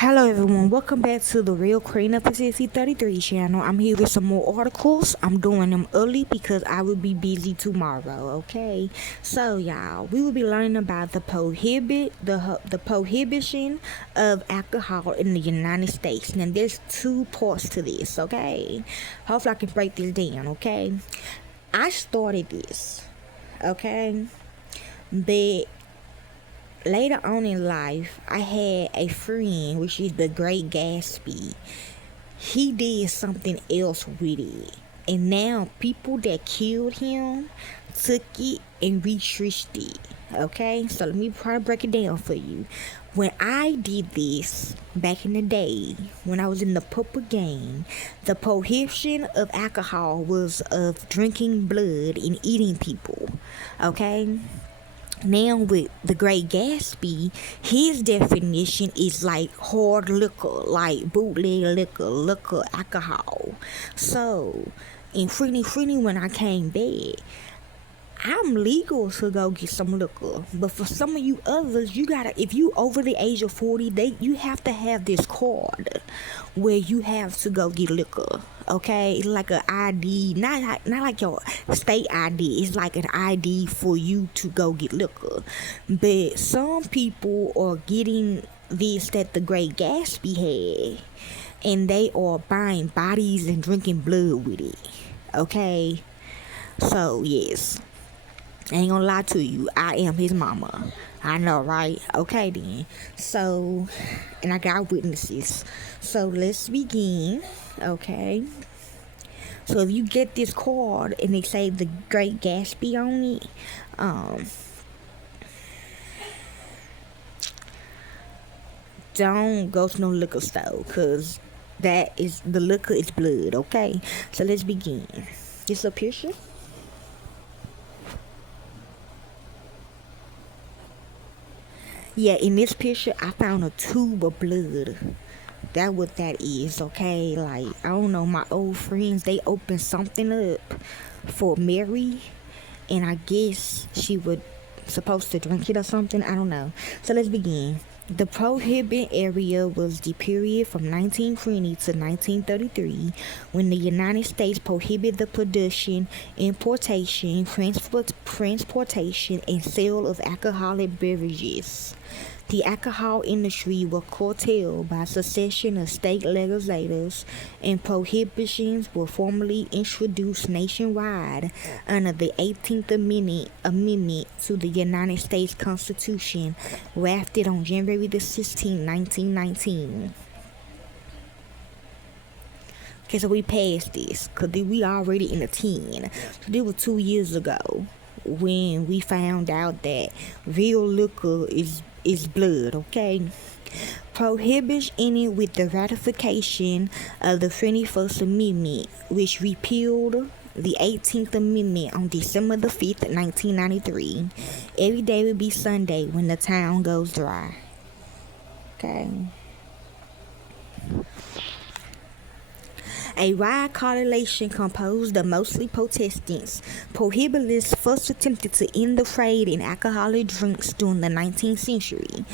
Hello everyone, welcome back to the Real Queen of Pacific 33 channel. I'm here with some more articles. I'm doing them early because I will be busy tomorrow, okay? So y'all, we will be learning about the prohibition of alcohol in the United States. Now there's two parts to this, okay? Hopefully I can break this down, okay? I started this, okay? But later on in life, I had a friend, which is the Great Gatsby. He did something else with it. And now people that killed him took it and retrenched it. Okay? So let me try to break it down for you. When I did this back in the day, when I was in the purple gang, the prohibition of alcohol was of drinking blood and eating people. Okay? Now with the Great Gatsby, his definition is like hard liquor, like bootleg liquor, alcohol. So in Freely when I came back, I'm legal to go get some liquor, but for some of you others, you gotta, if you over the age of 40, you have to have this card where you have to go get liquor. Okay, it's like an ID, not like your state ID. It's like an ID for you to go get liquor. But some people are getting this that the Great Gatsby had, and they are buying bodies and drinking blood with it. Okay, so yes. I ain't gonna lie to you, I am his mama. I know, right? Okay then. So, and I got witnesses. So let's begin. Okay. So if you get this card and they say the Great Gatsby on it, don't go to no liquor store, cause the liquor is blood. Okay. So let's begin. This a picture. Yeah, in this picture, I found a tube of blood. That what that is, okay? Like, I don't know, my old friends, they opened something up for Mary, and I guess she would supposed to drink it or something. I don't know. So let's begin. The prohibited area was the period from 1920 to 1933 when the United States prohibited the production, importation, transportation, and sale of alcoholic beverages. The alcohol industry was curtailed by a succession of state legislators, and prohibitions were formally introduced nationwide under the 18th Amendment to the United States Constitution, drafted on January the 16th, 1919. Okay, so we passed this, because we already in the 10. So this was 2 years ago when we found out that real liquor is blood, okay? Prohibition ended with the ratification of the 21st Amendment, which repealed the 18th Amendment on December the 5th, 1993. Every day would be Sunday when the town goes dry. Okay. A wide coalition composed of mostly Protestants, prohibitionists first attempted to end the trade in alcoholic drinks during the 19th century.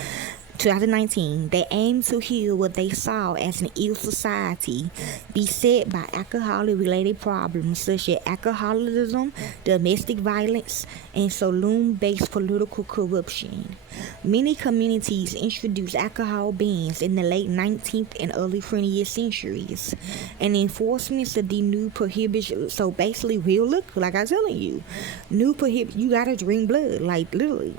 2019, they aimed to heal what they saw as an ill society beset by alcohol-related problems such as alcoholism, domestic violence, and saloon-based political corruption. Many communities introduced alcohol bans in the late 19th and early 20th centuries, and enforcements of the new prohibition. So basically, real liquor, like I was telling you, you gotta drink blood, like literally.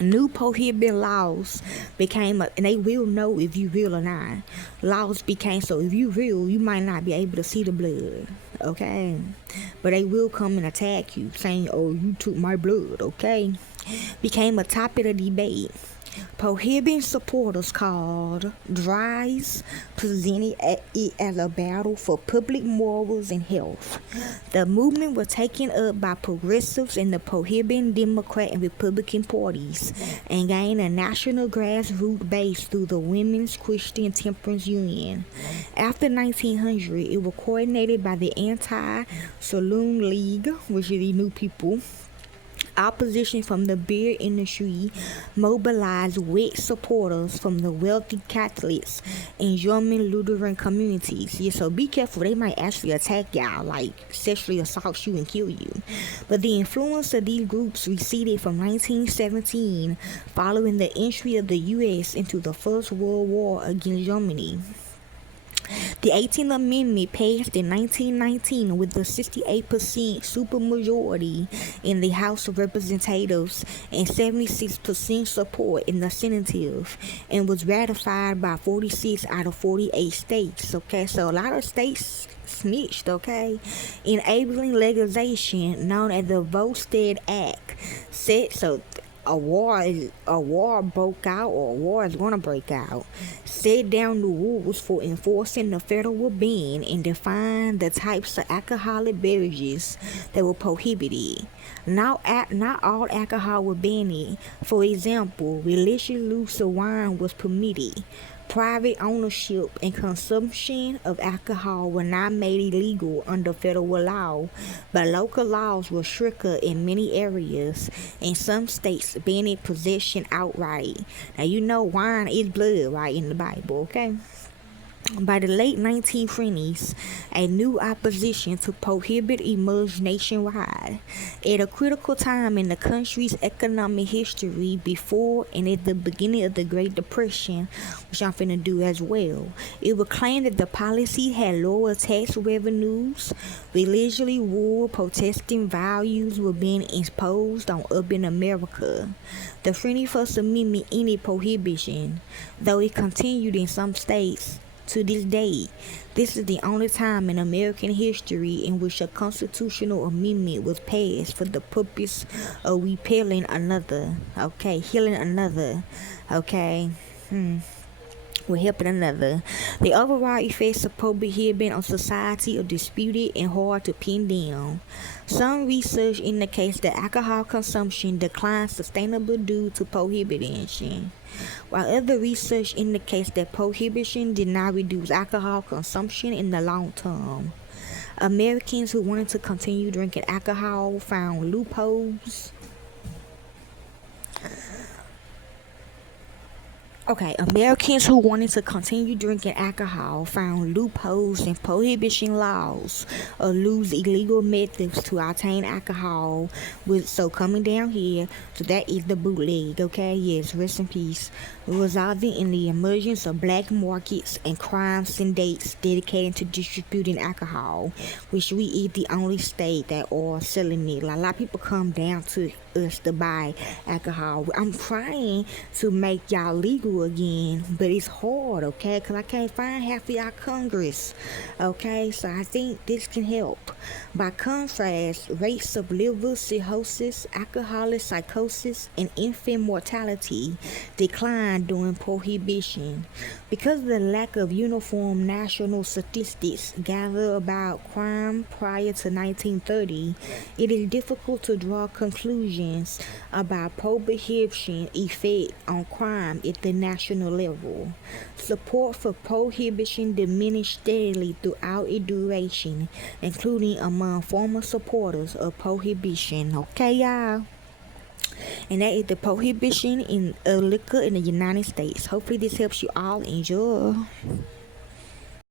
New prohibited laws became, and they will know if you real or not. Laws became, so if you real, you might not be able to see the blood, okay? But they will come and attack you, saying, "Oh, you took my blood," okay? Became a topic of debate. Prohibiting supporters called Dries presented it as a battle for public morals and health. The movement was taken up by progressives in the prohibiting Democrat and Republican parties and gained a national grassroots base through the Women's Christian Temperance Union. After 1900, it was coordinated by the Anti-Saloon League, which is the New People, Opposition from the beer industry mobilized weak supporters from the wealthy Catholics and German Lutheran communities. Yeah, so be careful, they might actually attack y'all, like sexually assault you and kill you. But the influence of these groups receded from 1917 following the entry of the U.S. into the First World War against Germany. The 18th Amendment passed in 1919 with a 68% supermajority in the House of Representatives and 76% support in the Senate, and was ratified by 46 out of 48 states. Okay, so a lot of states snitched, okay? Enabling legalization known as the Volstead Act set so a war broke out, or a war is gonna break out, set down the rules for enforcing the federal ban and defined the types of alcoholic beverages that were prohibited. Not all alcohol was banned. For example, religious use of wine was permitted. Private ownership and consumption of alcohol were not made illegal under federal law, but local laws were stricter in many areas, and some states banned possession outright. Now you know wine is blood, right, in the Bible, okay? By the late 1920s, a new opposition to prohibit emerged nationwide. At a critical time in the country's economic history before and at the beginning of the Great Depression, which I'm finna do as well, it was claimed that the policy had lower tax revenues, religiously rural protesting values were being imposed on urban America. The 21st Amendment ended prohibition, though it continued in some states. To this day, this is the only time in American history in which a constitutional amendment was passed for the purpose of repealing another. Okay, healing another. Okay. We're helping another. The overall effects of prohibition on society are disputed and hard to pin down. Some research indicates that alcohol consumption declined sustainably due to prohibition, while other research indicates that prohibition did not reduce alcohol consumption in the long term. Americans who wanted to continue drinking alcohol found loopholes. Americans who wanted to continue drinking alcohol found loopholes in prohibition laws or lose illegal methods to obtain alcohol. So coming down here, so that is the bootleg, okay? Yes, rest in peace. Resulting in the emergence of black markets and crime syndicates dedicated to distributing alcohol, which we is the only state that are selling it. Like, a lot of people come down to us to buy alcohol. I'm trying to make y'all legal again, but it's hard, okay? Because I can't find half of y'all Congress, okay? So I think this can help. By contrast, rates of liver cirrhosis, alcoholic psychosis, and infant mortality declined during prohibition. Because of the lack of uniform national statistics gathered about crime prior to 1930, it is difficult to draw conclusions about prohibition effect on crime at the national level. Support for prohibition diminished steadily throughout its duration, including among former supporters of prohibition. Okay, y'all? And that is the prohibition in liquor in the United States. Hopefully this helps you all. Enjoy.